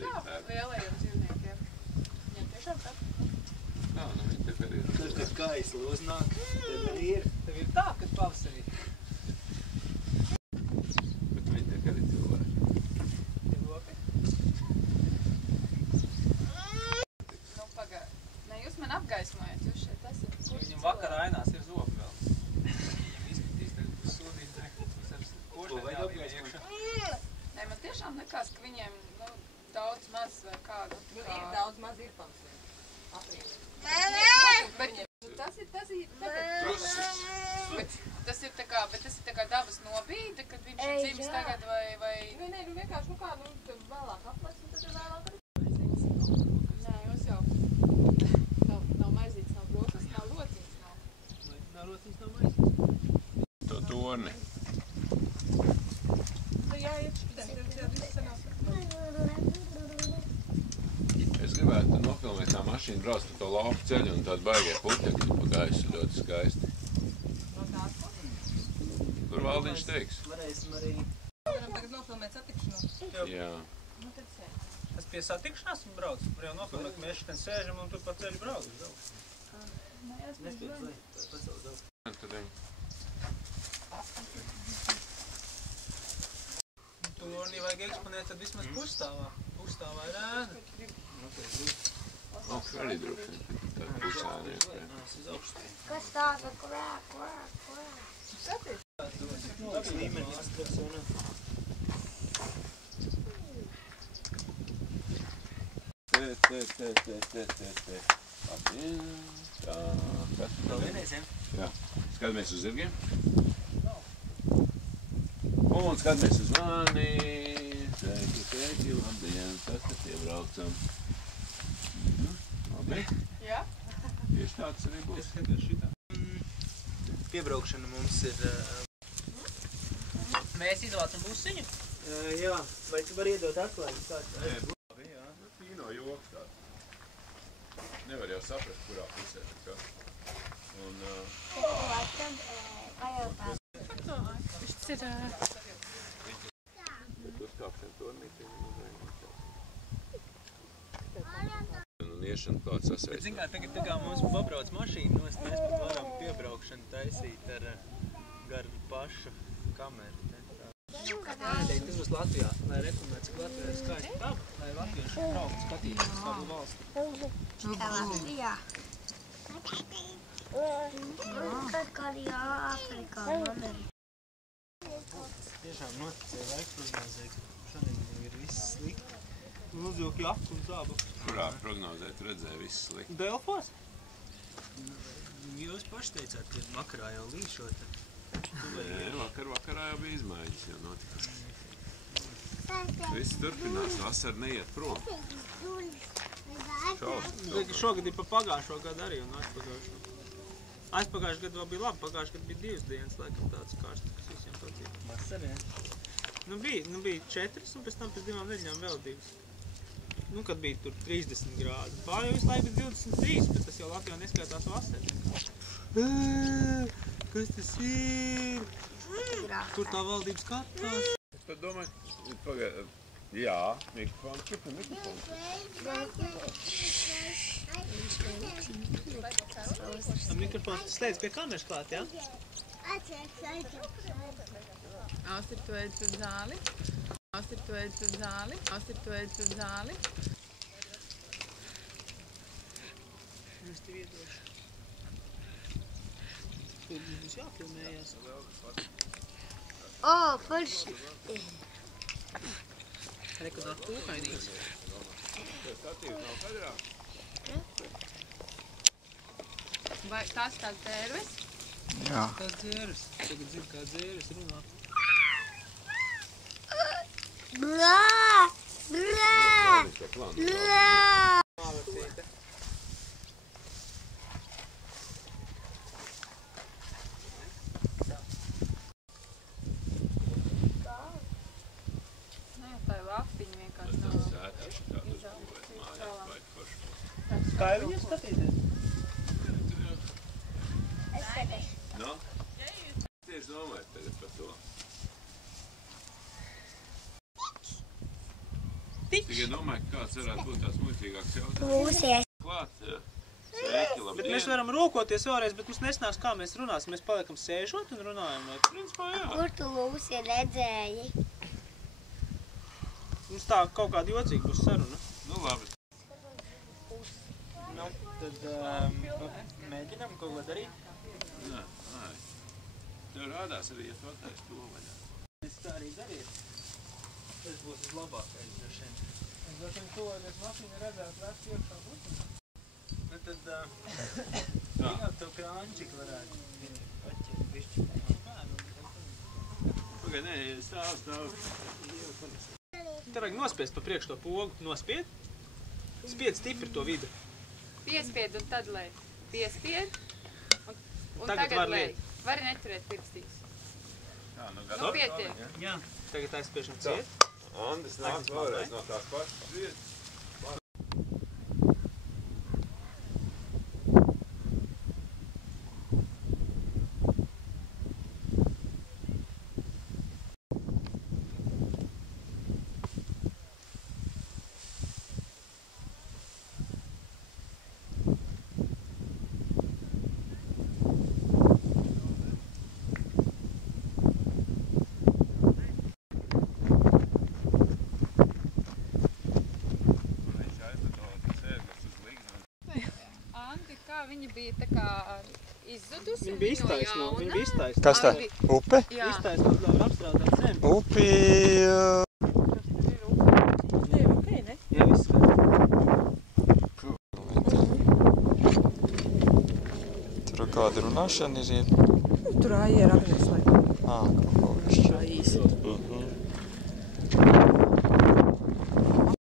kā lielajiem dzīvniekiem? Viņiem tiešām tā? Jā, nu viņi tā kā ir. Tad, kad gaisli uznāk, tad arī ir. Tev ir tā, kad pavasarī. Bet viņi tā kā ir cilvēki. Ir lopi. Nu, pagā. Ne, jūs man apgaismojat, jūs šeit esat. Viņam vakarā ainās ir zobi vēl. Viņam izskatīs tagad uz sūdīt, uz ar košļiem jālīja iekšā. Nē, man tiešām likās, ka viņiem, nu, daudz maz vai kādu. Ir daudz maz ir pamsvien. Aprīlī. Bet tas ir Trusis. bet tas ir tā kā dabas nobīde, kad viņš ir dzimis tagad vai... Nē, nu vienkārši, nu kā, nu, tev vēlāk aplec, un tad tev vēlāk arī. Nē, jūs jau... Nav maizītes, nav brokas, nav lociņas, nav. Nav rociņas, nav maizītes. To torni. Nu, jāiet šitien, tev viss sanās. Es gribētu nofilmēt tā mašīna brauc pa to lauku ceļu un tādu baigie putekļi pa gaisu ļoti skaisti. Kur Valdiņš teiks? Varēsim arī... Varam tagad nofilmēt satikšanos. Jā. Nu, tad sēd. Es pie satikšanās un braucu. Var jau nofilmēt, ka mēs šitien sēžam un tur pa ceļu braucu. Nē, es Nespiedz, nezinu. lai pacelt daudz. Torni vajag eksponēt, tad vismaz pusstāvā. Pusstāvā ir ēna. Augšu arī droši vien. Tāda pusēni. Es uz augšu spēju. Kas tāda kurā? Labs līmenis, profesionāli. Te. Labdien. Tā. Kas tu Vēl vienreizēm? Jā. Skatāmies uz zirgiem. Un skatāmies uz mani. Sveiki, labdien. Kas te piebraucam? Labi. Jā? Tieši tāds arī būs. Piebraukšana mums ir... Mēs izvācam busiņu. Jā, vai tu vari iedot atklājumu kāds? Labi, jā. Fīno joks tāds. Nevar jau saprast, kurā pusē tā kā. Un... Šis ir... Bet uzkāpšana tornītiem un iešana klāt Bet, sasaistām. zin kā, tagad tā kā mums pabrauc mašīna, mēs pat varam piebraukšanu taisīt ar gar pašu kameru. Nē, tas būs Latvijā, lai reklamētu, cik Latvijā ir skaista daba, lai latvieši braukt skatīties savu valsti. Jā. Kad kādi Āfrikā, Amerikā. Tiešām noticēja laika prognozē, ka šodien jau ir viss slikti. Uzvilk jaku un zābaku. Kurā prognozē tu redzēji viss slikti? Delfos? Jūs paši teicāt, ka vakarā jau līšot. Nē, vakarā jau bija izmaiņas, jau notika. Viss turpinās, vasara neiet prom. Šausmas. Šogad ir pa pagājušo gadu arī un aizpagājušo. Aizpagājušo gadu vēl bija labi, pagājušo gadu bija 2 dienas, laikam tāds karsts, kas visiem patīk. Vasarē? Nu bija 4 un pēc tam pēc 2 nedēļām vēl 2. Nu, kad bija tur 30 grādi. Pār jau visu laiku bija 23, bet tas jau Latvijā neskaitās vasarā. Kas tas ir? Kur tā valdība skatās? Es pat domāju, jā, mikrofons, kur tu mikrofons? Mikrofons slēdz pie kameras klāt, jā? Austri, tu ēd tur zāli. Austri, tu ēd tur zāli. Austri, tu ēd tur zāli. Es tev iedošu. Tur būs jāfilmējās. O, forši. Reku dar kūkainīgs. Statīvs nav kadrā? Vai tās tās dzērves? Jā. Tās dzēres. Tagad zinu, kā dzēres runā. Blā! Blā! Blā! Māvecīte. Nē, tā ir lapiņa vienkārši Tas nav. sētīši tādu uzbūvēt mājās, baigi forši. Kā jau viņas skatīties? Es skatīšu. No? Tieši domāju tagad par to. Tiks! Tikai domāju, ka kāds varētu būt tās muļķīgāks jautājums. Lūsies. Klāt, sveiki, Bet labdien. mēs varam rokoties vēlreiz, bet mums nesnās, kā mēs runāsim. Mēs paliekam sēžot un runājam. Vai? Principā, jā. Kur tu Lūsi redzēji? Mums tā kaut kāda jocīga būs saruna. Nu, labi. Nu, tad mēģinām kaut ko darīt. Nē, nē. Tev rādās arī, ja tu attaisi to vaļā. Es tā arī darītu. Tas būs vislabākais, droši vien. Es droši vien tuvojamies mašīnu redzētu vest iekšā būtu. Nu tad, Jā, tev krāņķiki varētu atķert bišķi. Pagaid, nē, stāv. Te vajag nospiest pa priekšu to pogu. Nospied. Spied stipri to vidu. Piespied un tad lej. Piespied. Un Tagad var lej. liet. Vari neturēt pirkstīs. Jā, nu, Nu, gatavs. pietiek. Jā. Tagad aizspiešam ciet. Andis nāk vēlreiz no tās pašas vietas. Andi, kā viņa bija tā kā izzudusi? Viņa bija iztaisno. Viņa bija iztaisno. Kas tā? Andi, Upe? jā. Iztaisno, var apstrādāt zemi. Upi... Jā, viss skaidrs. Tur kāda runāšana ir iet? Tur āja ir apnes, lai Ā, kaut ko višķi. tā īsi. Mhm.